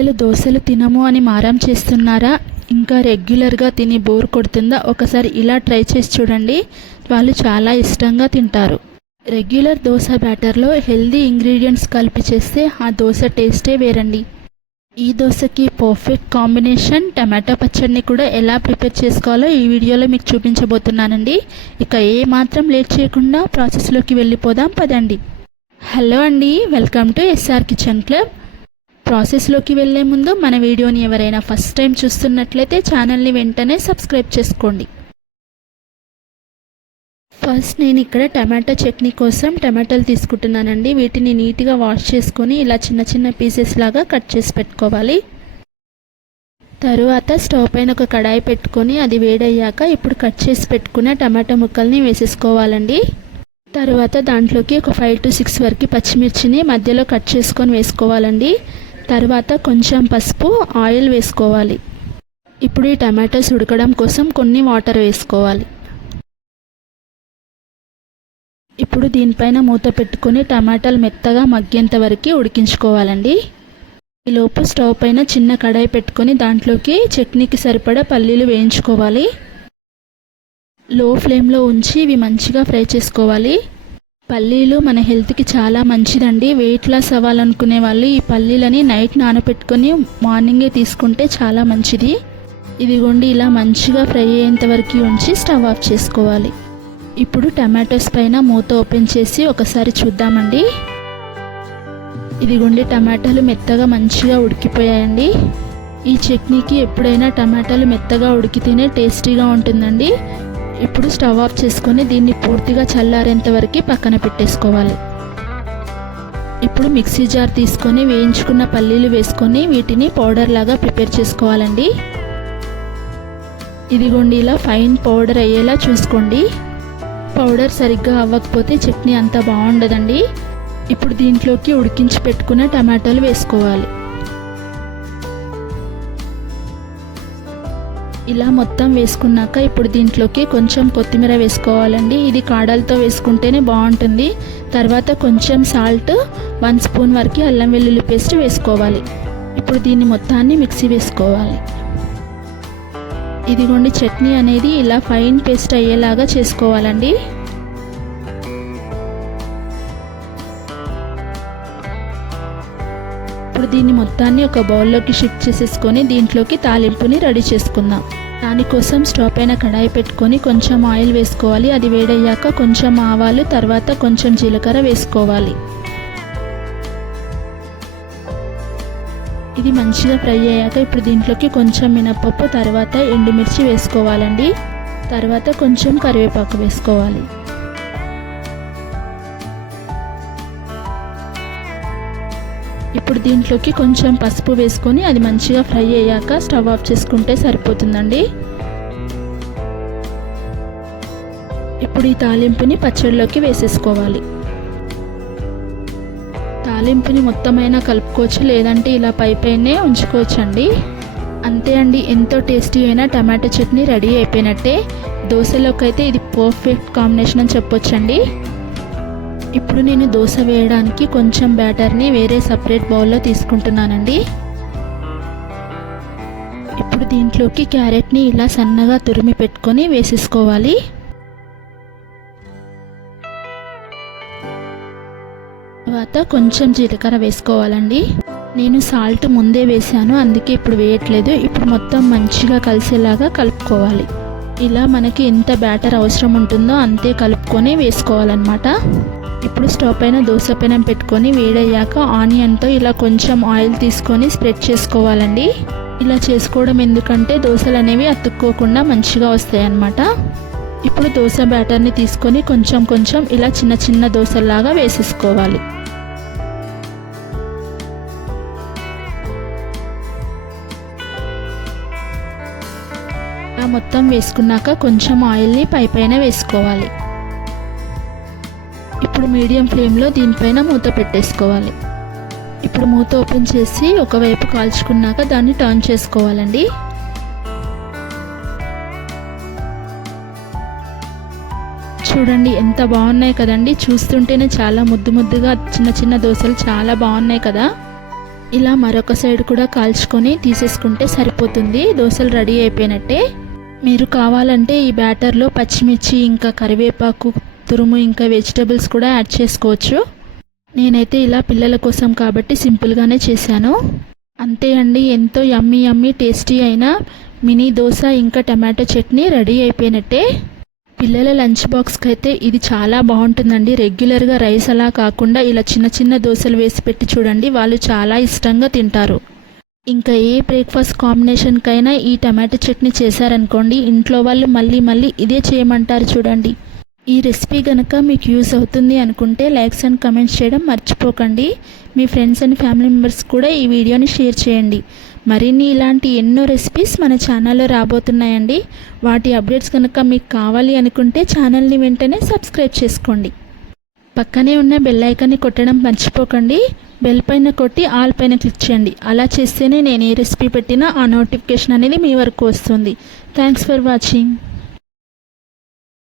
పిల్లలు దోశలు తినము అని మారం చేస్తున్నారా? ఇంకా రెగ్యులర్గా తిని బోర్ కొడుతుందా? ఒకసారి ఇలా ట్రై చేసి చూడండి. వాళ్ళు చాలా ఇష్టంగా తింటారు. రెగ్యులర్ దోశ బ్యాటర్లో హెల్దీ ఇంగ్రీడియంట్స్ కలిపి చేస్తే ఆ దోశ టేస్టే వేరండి. ఈ దోశకి పర్ఫెక్ట్ కాంబినేషన్ టమాటో పచ్చడిని కూడా ఎలా ప్రిపేర్ చేసుకోవాలో ఈ వీడియోలో మీకు చూపించబోతున్నానండి. ఇక ఏ మాత్రం లేట్ చేయకుండా ప్రాసెస్లోకి వెళ్ళిపోదాం పదండి. హలో అండి welcome to SR kitchen club. ప్రాసెస్లోకి వెళ్ళే ముందు మన వీడియోని ఎవరైనా ఫస్ట్ టైం చూస్తున్నట్లయితే ఛానల్ని వెంటనే సబ్స్క్రైబ్ చేసుకోండి. ఫస్ట్ నేను ఇక్కడ టమాటో చట్నీ కోసం టమాటాలు తీసుకుంటున్నానండి. వీటిని నీట్గా వాష్ చేసుకొని ఇలా చిన్న చిన్న పీసెస్ లాగా కట్ చేసి పెట్టుకోవాలి. తరువాత స్టవ్ పైన ఒక కడాయి పెట్టుకొని అది వేడయ్యాక ఇప్పుడు కట్ చేసి పెట్టుకున్న టమాటా ముక్కల్ని వేసేసుకోవాలండి. తరువాత దాంట్లోకి ఒక ఫైవ్ టు సిక్స్ వరకు పచ్చిమిర్చిని మధ్యలో కట్ చేసుకొని వేసుకోవాలండి. తర్వాత కొంచెం పసుపు ఆయిల్ వేసుకోవాలి. ఇప్పుడు ఈ టమాటోస్ ఉడకడం కోసం కొన్ని వాటర్ వేసుకోవాలి. ఇప్పుడు దీనిపైన మూత పెట్టుకొని టమాటాలు మెత్తగా మగ్గేంత వరకు ఉడికించుకోవాలండి. ఈలోపు స్టవ్ పైన చిన్న కడాయి పెట్టుకొని దాంట్లోకి చట్నీకి సరిపడా పల్లీలు వేయించుకోవాలి. లో ఫ్లేమ్లో ఉంచి ఇవి మంచిగా ఫ్రై చేసుకోవాలి. పల్లీలు మన హెల్త్కి చాలా మంచిదండి. వెయిట్ లాస్ అవ్వాలనుకునే వాళ్ళు ఈ పల్లీలని నైట్ నానబెట్టుకొని మార్నింగే తీసుకుంటే చాలా మంచిది. ఇదిగోండి ఇలా మంచిగా ఫ్రై అయ్యేంత వరకు ఉంచి స్టవ్ ఆఫ్ చేసుకోవాలి. ఇప్పుడు టమాటోస్ పైన మూత ఓపెన్ చేసి ఒకసారి చూద్దామండి. ఇదిగోండి టమాటాలు మెత్తగా మంచిగా ఉడికిపోయాయండి. ఈ చట్నీకి ఎప్పుడైనా టమాటాలు మెత్తగా ఉడికితేనే టేస్టీగా ఉంటుందండి. ఇప్పుడు స్టవ్ ఆఫ్ చేసుకొని దీన్ని పూర్తిగా చల్లారేంత వరకు పక్కన పెట్టేసుకోవాలి. ఇప్పుడు మిక్సీ జార్ తీసుకొని వేయించుకున్న పల్లీలు వేసుకొని వీటిని పౌడర్ లాగా ప్రిపేర్ చేసుకోవాలండి. ఇదిగోండి ఇలా ఫైన్ పౌడర్ అయ్యేలా చూసుకోండి. పౌడర్ సరిగ్గా అవ్వకపోతే చట్నీ అంత బాగుండదండి. ఇప్పుడు దీంట్లోకి ఉడికించి పెట్టుకున్న టమాటాలు వేసుకోవాలి. ఇలా మొత్తం వేసుకున్నాక ఇప్పుడు దీంట్లోకి కొంచెం కొత్తిమీర వేసుకోవాలండి. ఇది కాడలతో వేసుకుంటేనే బాగుంటుంది. తర్వాత కొంచెం సాల్ట్ వన్ స్పూన్ వరకు అల్లం వెల్లుల్లి పేస్ట్ వేసుకోవాలి. ఇప్పుడు దీన్ని మొత్తాన్ని మిక్సీ వేసుకోవాలి. ఇదిగోండి చట్నీ అనేది ఇలా ఫైన్ పేస్ట్ అయ్యేలాగా చేసుకోవాలండి. ఇప్పుడు దీన్ని మొత్తాన్ని ఒక బౌల్లోకి షిఫ్ట్ చేసేసుకొని దీంట్లోకి తాలింపుని రెడీ చేసుకుందాం. దానికోసం స్టవ్ పైన కడాయి పెట్టుకొని కొంచెం ఆయిల్ వేసుకోవాలి. అది వేడయ్యాక కొంచెం ఆవాలు తర్వాత కొంచెం జీలకర్ర వేసుకోవాలి. ఇది మంచిగా ఫ్రై అయ్యాక ఇప్పుడు దీంట్లోకి కొంచెం మినపప్పు తర్వాత ఎండుమిర్చి వేసుకోవాలండి. తర్వాత కొంచెం కరివేపాకు వేసుకోవాలి. ఇప్పుడు దీంట్లోకి కొంచెం పసుపు వేసుకొని అది మంచిగా ఫ్రై అయ్యాక స్టవ్ ఆఫ్ చేసుకుంటే సరిపోతుందండి. ఇప్పుడు ఈ తాలింపుని పచ్చడిలోకి వేసేసుకోవాలి. తాలింపుని మొత్తమైనా కలుపుకోవచ్చు లేదంటే ఇలా పై పైనే ఉంచుకోవచ్చండి. అంతే అండి ఎంతో టేస్టీ అయిన టమాటో చట్నీ రెడీ అయిపోయినట్టే. దోశలోకి అయితే ఇది పర్ఫెక్ట్ కాంబినేషన్ అని చెప్పొచ్చండి. ఇప్పుడు నేను దోశ వేయడానికి కొంచెం బ్యాటర్ని వేరే సపరేట్ బౌల్లో తీసుకుంటున్నానండి. ఇప్పుడు దీంట్లోకి క్యారెట్ని ఇలా సన్నగా తురిమి పెట్టుకొని వేసేసుకోవాలి. తర్వాత కొంచెం జీలకర్ర వేసుకోవాలండి. నేను సాల్ట్ ముందే వేసాను అందుకే ఇప్పుడు వేయట్లేదు. ఇప్పుడు మొత్తం మంచిగా కలిసేలాగా కలుపుకోవాలి. ఇలా మనకి ఎంత బ్యాటర్ అవసరం ఉంటుందో అంతే కలుపుకొని వేసుకోవాలన్నమాట. ఇప్పుడు స్టవ్ పైన దోశ పెనం పెట్టుకొని వేడయ్యాక ఆనియన్తో ఇలా కొంచెం ఆయిల్ తీసుకొని స్ప్రెడ్ చేసుకోవాలండి. ఇలా చేసుకోవడం ఎందుకంటే దోశలు అనేవి అతుక్కోకుండా మంచిగా వస్తాయి అన్నమాట ఇప్పుడు దోశ బ్యాటర్ని తీసుకొని కొంచెం కొంచెం ఇలా చిన్న చిన్న దోశల్లాగా వేసేసుకోవాలి. మొత్తం వేసుకున్నాక కొంచెం ఆయిల్ని పైపైన వేసుకోవాలి. ఇప్పుడు మీడియం ఫ్లేమ్లో దీనిపైన మూత పెట్టేసుకోవాలి. ఇప్పుడు మూత ఓపెన్ చేసి ఒకవైపు కాల్చుకున్నాక దాన్ని టర్న్ చేసుకోవాలండి. చూడండి ఎంత బాగున్నాయి కదండి. చూస్తుంటేనే చాలా ముద్దు ముద్దుగా చిన్న చిన్న దోశలు చాలా బాగున్నాయి కదా. ఇలా మరొక సైడ్ కూడా కాల్చుకొని తీసేసుకుంటే సరిపోతుంది. దోశలు రెడీ అయిపోయినట్టే. మీరు కావాలంటే ఈ బ్యాటర్లో పచ్చిమిర్చి ఇంకా కరివేపాకు తురుము ఇంకా వెజిటబుల్స్ కూడా యాడ్ చేసుకోవచ్చు. నేనైతే ఇలా పిల్లల కోసం కాబట్టి సింపుల్గానే చేశాను. అంతే అండి ఎంతో యమ్మీ యమ్మీ టేస్టీ అయిన మినీ దోశ ఇంకా టమాటో చట్నీ రెడీ అయిపోయినట్టే. పిల్లల లంచ్ బాక్స్కి అయితే ఇది చాలా బాగుంటుందండి. రెగ్యులర్గా రైస్ అలా కాకుండా ఇలా చిన్న చిన్న దోశలు వేసి పెట్టి చూడండి వాళ్ళు చాలా ఇష్టంగా తింటారు. ఇంకా ఏ బ్రేక్ఫాస్ట్ కాంబినేషన్కైనా ఈ టమాటో చట్నీ చేశారనుకోండి ఇంట్లో వాళ్ళు మళ్ళీ మళ్ళీ ఇదే చేయమంటారు చూడండి. ఈ రెసిపీ కనుక మీకు యూస్ అవుతుంది అనుకుంటే లైక్స్ అండ్ కమెంట్స్ చేయడం మర్చిపోకండి. మీ ఫ్రెండ్స్ అండ్ ఫ్యామిలీ మెంబర్స్ కూడా ఈ వీడియోని షేర్ చేయండి. మరిన్ని ఇలాంటి ఎన్నో రెసిపీస్ మన ఛానల్లో రాబోతున్నాయండి. వాటి అప్డేట్స్ కనుక మీకు కావాలి అనుకుంటే ఛానల్ని వెంటనే సబ్స్క్రైబ్ చేసుకోండి. పక్కనే ఉన్న బెల్ ఐకాన్ని కొట్టడం మర్చిపోకండి. బెల్ పైన కొట్టి ఆల్ పైన క్లిక్ చేయండి. అలా చేస్తేనే నేను ఏ రెసిపీ పెట్టినా ఆ నోటిఫికేషన్ అనేది మీ వరకు వస్తుంది. Thanks for watching.